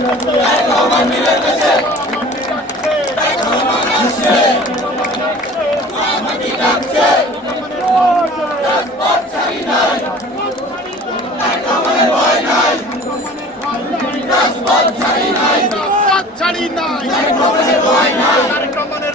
রাজপথ ছাড়ি নাই তারেক রহমানের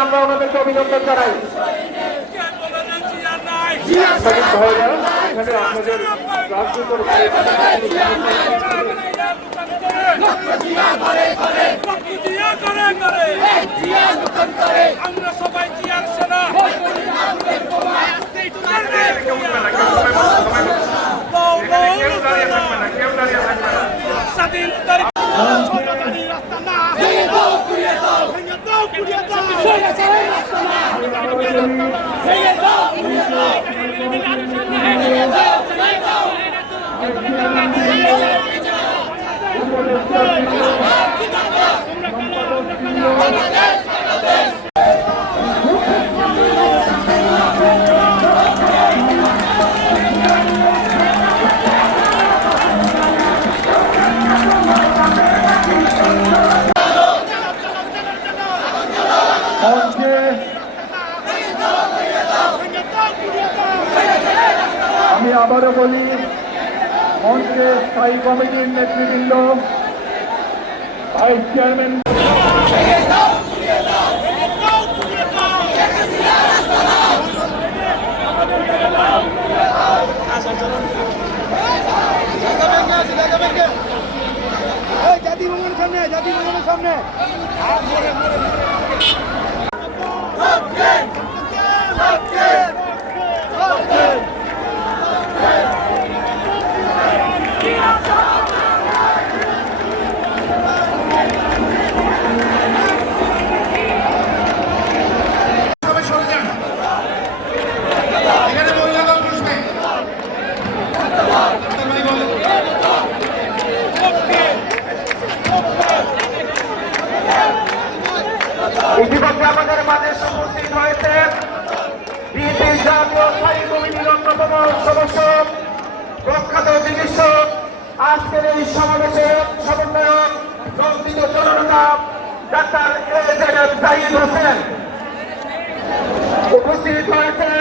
আমরা ওনাদেরকে অভিনন্দন জানাই আপনাদের ভেঙে দাও আমি আবারও বলি, মঞ্চে স্থায়ী কমিটির নেতৃবৃন্দ, ভাইস চেয়ারম্যান জাতি ভবনের সামনে জাতি ভবনের সামনে। ইতিমধ্যে আমাদের মাঝে উপস্থিত হয়েছে বিএনপির জাতীয় স্থায়ী কমিটির অন্যতম সদস্য, প্রখ্যাত চিকিৎসক, আজকের এই সমাবেশে সমন্বয়ক নন্দিত জনতা ডাক্তার এ জাহিদ হোসেন। উপস্থিত হয়েছেন